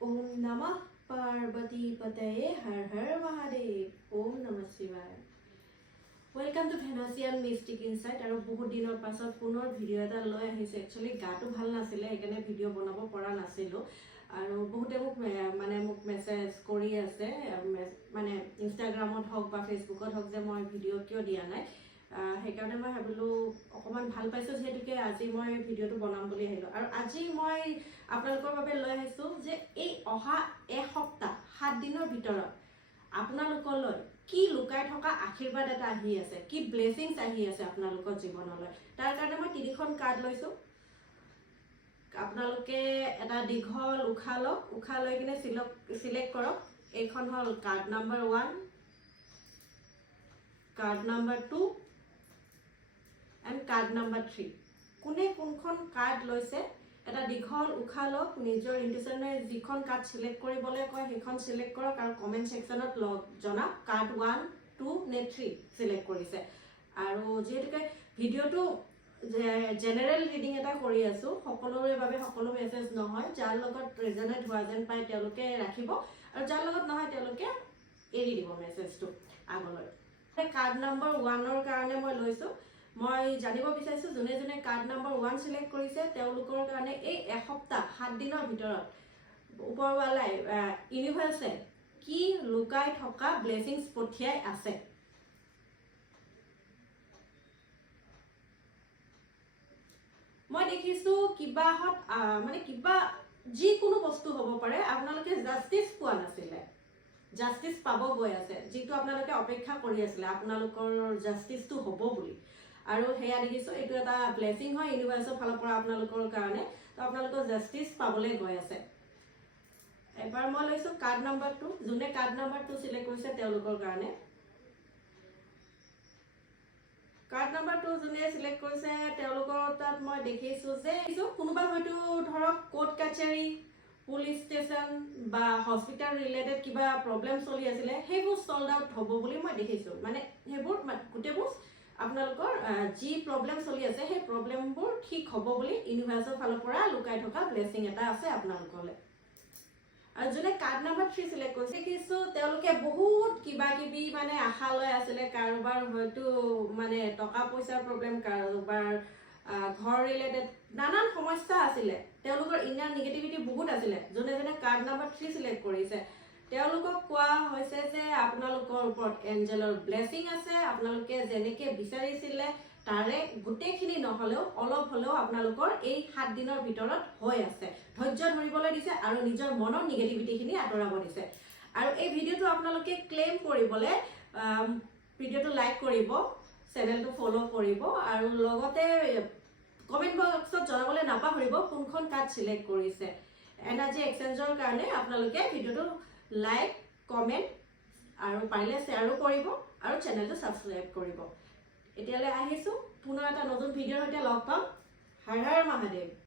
ओम नमः पार्वती पतये हर हर महादेव ओम नमः शिवाय वेलकाम टू भेनसियान मिस्टिक इनसाइट और बहुत दिन पाছত पुनर भिडिओ এটা লৈ আহিছে एक्चुअली गाटो ভাল নাছিলে এখানে ভিডিও বনাব পৰা নাছিলো আৰু বহুতে মোক মেসেজ কৰি আছে মানে ইনষ্টাগ্ৰামত হওক বা ফেসবুকত হওক যে মই ভিডিও কিয় দিয়া নাই সেইকাৰণে মই ভাবিলো অকমান ভাল পাইছো যেহেতুকে আজি মই ভিডিওটো বনাম বুলি আহিলো আৰু আজি মই আপোনালোকৰ বাবে লৈ আহিছো যে এই অহা এক সপ্তাহ 7 দিনৰ ভিতৰত আপোনালোকলৈ কি লুকাই থকা আশীৰ্বাদ এটা আহি আছে কি ব্লেসিংস আহি আছে আপোনালোকৰ জীৱনলৈ তাৰ কাৰণে মই তিনিখন কাৰ্ড লৈছো আপোনালোকে এটা দীঘল উখা লৈ কিনে সিলেক্ট কৰক এইখন হল card number 1 card number 2 and card number 3 কোনে কোনখন কাৰ্ড লৈছে এটা দীঘল উখা লওক নিজৰ ইনটিউচনে যিখন কাৰ্ড সিলেক্ট কৰিবলৈ কয় সেইখন সিলেক্ট কৰক আৰু কমেন্ট সেকশনত জনাওক কাৰ্ড 1 2 নে 3 সিলেক্ট কৰিছে আৰু যেহেতুকে ভিডিওটো জেনাৰেল ৰিডিং এটা কৰি আছো সকলোৰে বাবে সকলো মেসেজ নহয় যাৰ লগত ৰেজনেট হোৱা যেন পায় তেওঁলোকে ৰাখিব আৰু যাৰ লগত নহয় তেওঁলোকে এৰি দিব মেসেজটো আগলৈ কাৰ্ড নাম্বাৰ 1 ৰ কাৰণে মই লৈছো মই জানিব বিচাৰিছো জনে জনে কাৰ্ড নাম্বাৰ 1 সিলেক্ট কৰিছে তেওঁলোকৰ কাৰণে এই এক সপ্তাহ 7 দিনৰ ভিতৰত ওপৰৱালাই ইউনিভাৰ্সে কি লুকাই থকা ব্লেসিংস পঠিয়াই আছে মই দেখিছো কিবাহত মানে কিবা যি কোনো বস্তু হ'ব পাৰে আপোনালোকে জাস্টিস পোৱা নাছিলে জাস্টিস পাব গৈ আছে যেটো আপোনালোকে অপেক্ষা কৰি আছিল আপোনালোকৰ জাস্টিসটো হ'ব বুলি আৰু হেয়া দেখিছো এটো এটা ব্লেসিং হয় ইউনিভাৰ্সৰ ফালৰ পৰা আপোনালোকৰ কাৰণে তো আপোনালোকৰ জাস্টিস পাবলৈ গৈ আছে এবাৰ মই লৈছো কাৰ্ড নাম্বাৰ 2 জুনে কাৰ্ড নাম্বাৰ 2 সিলেক্ট কৰিছে তেওঁলোকৰ কাৰণে কাৰ্ড নাম্বাৰ 2 জুনে সিলেক্ট কৰিছে তেওঁলোকৰ তাত মই দেখিছো যে কোনোবা হয়তো ধৰক কোৰ্ট কাছাৰী পুলিশ স্টেশন বা হস্পিটাল ৰিলেটেড কিবা প্ৰবলেম চলি আছিল হেবোৰ সলভ আউট হ'ব বুলি মই দেখিছো মানে হেবোৰ গুটেবোৰ আপোনালোকৰ যি প্ৰবলেম চলি আছে সেই প্ৰবলেমবোৰ ঠিক হ'ব বুলি ইউনিভাৰ্সৰ ফালৰ পৰা লুকাই থকা ব্লেসিং এটা আছে আপোনালোকলৈ আৰু জনে কাৰ্ড নাম্বাৰ 3 সিলেক্ট কৰিছে কিছু তেওঁলোকে বহুত কিবি মানে আশা লৈ আছিল কাৰোবাৰ হয়তো মানে টকা পইচাৰ প্ৰবলেম কাৰোবাৰ ঘৰ ৰিলেটেড নানান সমস্যা আছিল তেওঁলোকৰ ইনাৰ নেগেটিভিটি বহুত আছিল জনে জনে কাৰ্ড নাম্বাৰ 3 সিলেক্ট কৰিছে তেওঁলোকক কোৱা হৈছে যে আপোনালোকৰ ওপৰত এঞ্জেলৰ ব্লেসিং আছে আপোনালোকে যেনেকে বিচাৰিছিল তাৰে গুটেখিনি নহলেও অলপ হলেও আপোনালোকৰ এই 7 দিনৰ ভিতৰত হৈ আছে ধৈৰ্য ধৰিবলৈ দিছে আৰু নিজৰ মনৰ নেগেটিভিটিখিনি আঁতৰাব দিছে আৰু এই ভিডিওটো আপোনালোকে ক্লেম কৰিবলৈ ভিডিওটো লাইক কৰিব চেনেলটো ফলো কৰিব আৰু লগতে কমেন্ট বক্সত জনাবলৈ নাপাহৰিব কোনখন কাৰ্ড সিলেক্ট কৰিছে এনাৰ্জি এক্সচেঞ্জৰ কাৰণে আপোনালোকে ভিডিওটো লাইক কমেন্ট আৰু পাৰিলে শেয়াৰো কৰিব আৰু চেনেলটো সাবস্ক্ৰাইব কৰিব এতিয়ালৈ আহিছো পুনৰ এটা নতুন ভিডিওৰ সৈতে লগ পাম হৰ হৰ মহাদেৱ